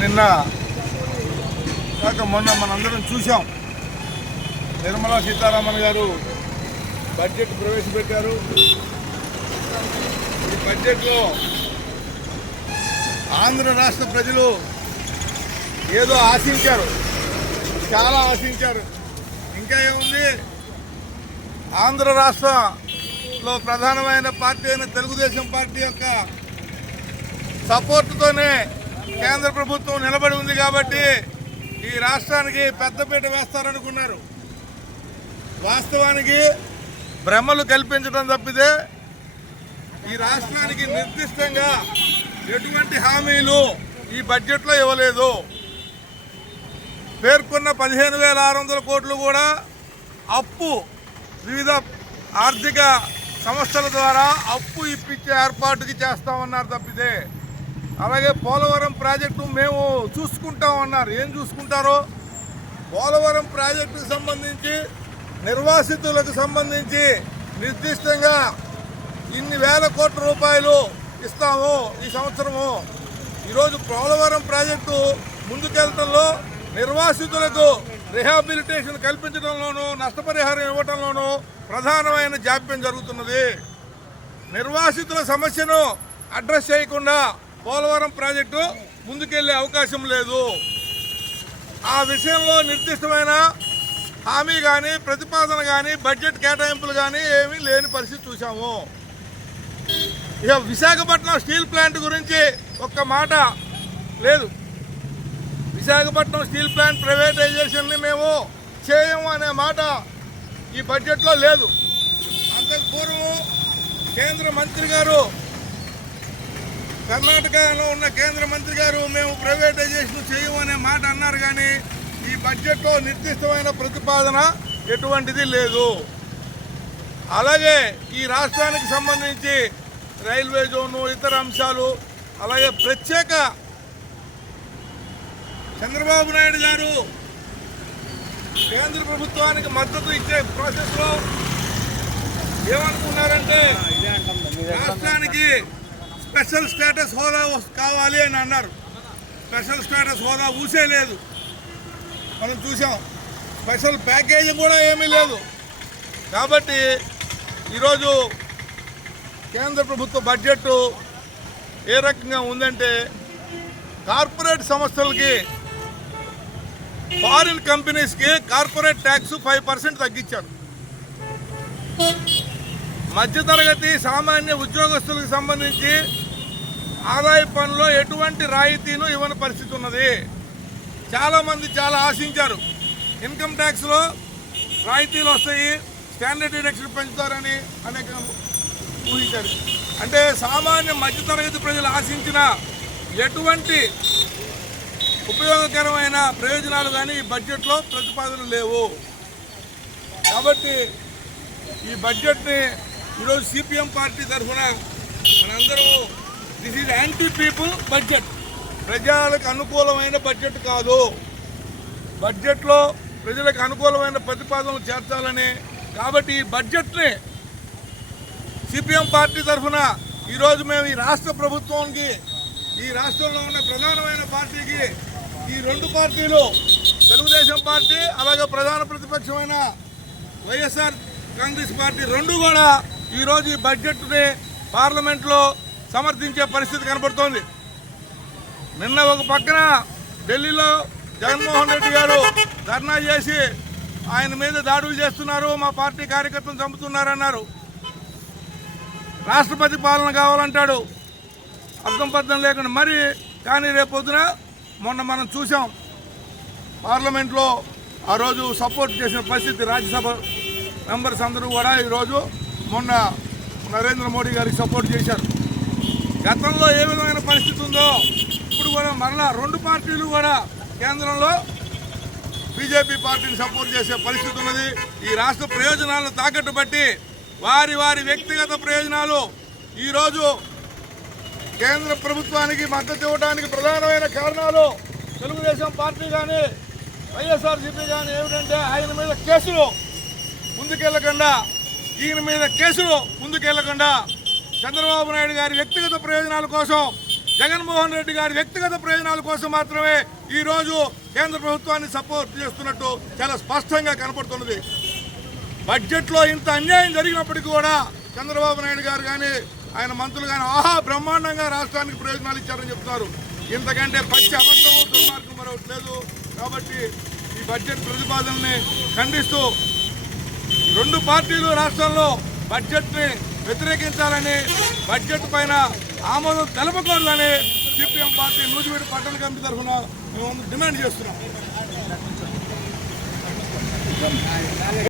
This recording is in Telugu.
నిన్న కాక మొన్న మనందరం చూసాం. నిర్మలా సీతారామన్ గారు బడ్జెట్ ప్రవేశపెట్టారు. ఈ బడ్జెట్లో ఆంధ్ర రాష్ట్ర ప్రజలు ఏదో ఆశించారు, చాలా ఆశించారు. ఇంకా ఏముంది, ఆంధ్ర రాష్ట్రంలో ప్రధానమైన పార్టీ అయిన తెలుగుదేశం పార్టీ యొక్క సపోర్టుతోనే కేంద్ర ప్రభుత్వం నిలబడి ఉంది కాబట్టి ఈ రాష్ట్రానికి పెద్దపీట వేస్తారనుకున్నారు. వాస్తవానికి భ్రమలు కల్పించడం తప్పితే ఈ రాష్ట్రానికి నిర్దిష్టంగా ఎటువంటి హామీలు ఈ బడ్జెట్లో ఇవ్వలేదు. పేర్కొన్న 15,600 కోట్లు కూడా అప్పు, వివిధ ఆర్థిక సంస్థల ద్వారా అప్పు ఇప్పించే ఏర్పాటుకి చేస్తామన్నారు తప్పితే, అలాగే పోలవరం ప్రాజెక్టు మేము చూసుకుంటామన్నారు. ఏం చూసుకుంటారో, పోలవరం ప్రాజెక్టుకు సంబంధించి నిర్వాసితులకు సంబంధించి నిర్దిష్టంగా ఇన్ని వేల కోట్ల రూపాయలు ఇస్తాము ఈ సంవత్సరము. ఈరోజు పోలవరం ప్రాజెక్టు ముందుకెళ్లడంలో నిర్వాసితులకు రిహాబిలిటేషన్ కల్పించడంలోనూ నష్టపరిహారం ఇవ్వడంలోనూ ప్రధానమైన జాప్యం జరుగుతున్నది. నిర్వాసితుల సమస్యను అడ్రస్ చేయకుండా పోలవరం ప్రాజెక్టు ముందుకెళ్లే అవకాశం లేదు. ఆ విషయంలో నిర్దిష్టమైన హామీ కానీ ప్రతిపాదన కానీ బడ్జెట్ కేటాయింపులు కానీ ఏమీ లేని పరిస్థితి చూసాము. ఇక విశాఖపట్నం స్టీల్ ప్లాంట్ గురించి ఒక్క మాట లేదు. విశాఖపట్నం స్టీల్ ప్లాంట్ ప్రైవేటైజేషన్ని మేము చేయము అనే మాట ఈ బడ్జెట్లో లేదు. అంతకు పూర్వం కేంద్ర మంత్రి గారు, కర్ణాటకలో ఉన్న కేంద్ర మంత్రి గారు మేము ప్రైవేటైజేషన్ చేయము అనే మాట అన్నారు. కానీ ఈ బడ్జెట్లో నిర్దిష్టమైన ప్రతిపాదన ఎటువంటిది లేదు. అలాగే ఈ రాష్ట్రానికి సంబంధించి రైల్వే జోను, ఇతర అంశాలు, అలాగే ప్రత్యేక చంద్రబాబు నాయుడు గారు కేంద్ర ప్రభుత్వానికి మద్దతు ఇచ్చే ప్రాసెస్లో ఏమనుకున్నారంటే రాష్ట్రానికి స్పెషల్ స్టేటస్ హోదా కావాలి అని అన్నారు. స్పెషల్ స్టేటస్ హోదా ఊసే లేదు, మనం చూసాం. స్పెషల్ ప్యాకేజీ కూడా ఏమీ లేదు. కాబట్టి ఈరోజు కేంద్ర ప్రభుత్వ బడ్జెట్ ఏ రకంగా ఉందంటే, కార్పొరేట్ సంస్థలకి, ఫారిన్ కంపెనీస్కి కార్పొరేట్ ట్యాక్స్ 5% తగ్గించారు. మధ్యతరగతి సామాన్య ఉద్యోగస్తులకు సంబంధించి ఆదాయ పన్నులో ఎటువంటి రాయితీను ఇవ్వని పరిస్థితి ఉన్నది. చాలామంది చాలా ఆశించారు, ఇన్కమ్ ట్యాక్స్లో రాయితీలు వస్తాయి, స్టాండర్డ్ డిడక్షన్ పెంచుతారని అనేక ఊహించారు. అంటే సామాన్య మధ్యతరగతి ప్రజలు ఆశించిన ఎటువంటి ఉపయోగకరమైన ప్రయోజనాలు కానీ ఈ బడ్జెట్లో ప్రతిపాదనలు లేవు. కాబట్టి ఈ బడ్జెట్ని ఈరోజు సిపిఎం పార్టీ తరఫున మనందరూ this is anti people budget, ప్రజలకు అనుకూలమైన బడ్జెట్ కాదు. బడ్జెట్లో ప్రజలకు అనుకూలమైన ప్రతిపాదనలు చేర్చాలని, కాబట్టి ఈ బడ్జెట్ని సిపిఎం పార్టీ తరఫున ఈరోజు మేము ఈ రాష్ట్ర ప్రభుత్వానికి, ఈ రాష్ట్రంలో ఉన్న ప్రధానమైన పార్టీకి, ఈ రెండు పార్టీలు తెలుగుదేశం పార్టీ అలాగే ప్రధాన ప్రతిపక్షమైన వైఎస్ఆర్ కాంగ్రెస్ పార్టీ రెండు కూడా ఈరోజు ఈ బడ్జెట్ని పార్లమెంట్లో సమర్థించే పరిస్థితి కనబడుతోంది. నిన్న ఒక పక్కన ఢిల్లీలో జగన్మోహన్ రెడ్డి గారు ధర్నా చేసి ఆయన మీద దాడులు చేస్తున్నారు, మా పార్టీ కార్యకర్తలు చంపుతున్నారన్నారు. రాష్ట్రపతి పాలన కావాలంటాడు, అర్థం పర్థం లేకుండా మరి. కానీ రేపొద్దున మొన్న మనం చూసాం పార్లమెంట్లో ఆ రోజు సపోర్ట్ చేసిన పరిస్థితి. రాజ్యసభ మెంబర్స్ అందరూ కూడా ఈరోజు మొన్న నరేంద్ర మోడీ గారికి సపోర్ట్ చేశారు. గతంలో ఏ విధమైన పరిస్థితి ఉందో ఇప్పుడు కూడా మరలా రెండు పార్టీలు కూడా కేంద్రంలో బీజేపీ పార్టీని సపోర్ట్ చేసే పరిస్థితి ఉన్నది. ఈ రాష్ట్ర ప్రయోజనాలను తాకట్టు బట్టి వారి వారి వ్యక్తిగత ప్రయోజనాలు ఈరోజు కేంద్ర ప్రభుత్వానికి మద్దతు ఇవ్వడానికి ప్రధానమైన కారణాలు తెలుగుదేశం పార్టీ కానీ వైఎస్ఆర్సీపీ కానీ ఏమిటంటే ఆయన మీద కేసులు ముందుకెళ్లకుండా, ఈయన మీద కేసులు ముందుకెళ్లకుండా చంద్రబాబు నాయుడు గారి వ్యక్తిగత ప్రయోజనాల కోసం జగన్మోహన్ రెడ్డి గారి వ్యక్తిగత ప్రయోజనాల కోసం మాత్రమే ఈరోజు కేంద్ర ప్రభుత్వాన్ని సపోర్ట్ చేస్తున్నట్టు చాలా స్పష్టంగా కనపడుతున్నది. బడ్జెట్లో ఇంత అన్యాయం జరిగినప్పటికీ కూడా చంద్రబాబు నాయుడు గారు కానీ ఆయన మంత్రులు కానీ బ్రహ్మాండంగా రాష్ట్రానికి ప్రయోజనాలు ఇచ్చారని చెప్తున్నారు. ఇంతకంటే పచ్చి అబద్ధము దుర్మార్గం మరొకటి లేదు. కాబట్టి ఈ బడ్జెట్ ప్రతిపాదనని ఖండిస్తూ రెండు పార్టీలు రాష్ట్రంలో బడ్జెట్ని వ్యతిరేకించాలని, బడ్జెట్ పైన ఆమోదం తెలపకూడదని సిపిఎం పార్టీ నూజివీడు పట్టణ కమిటీ తరఫున మేము డిమాండ్ చేస్తున్నాం.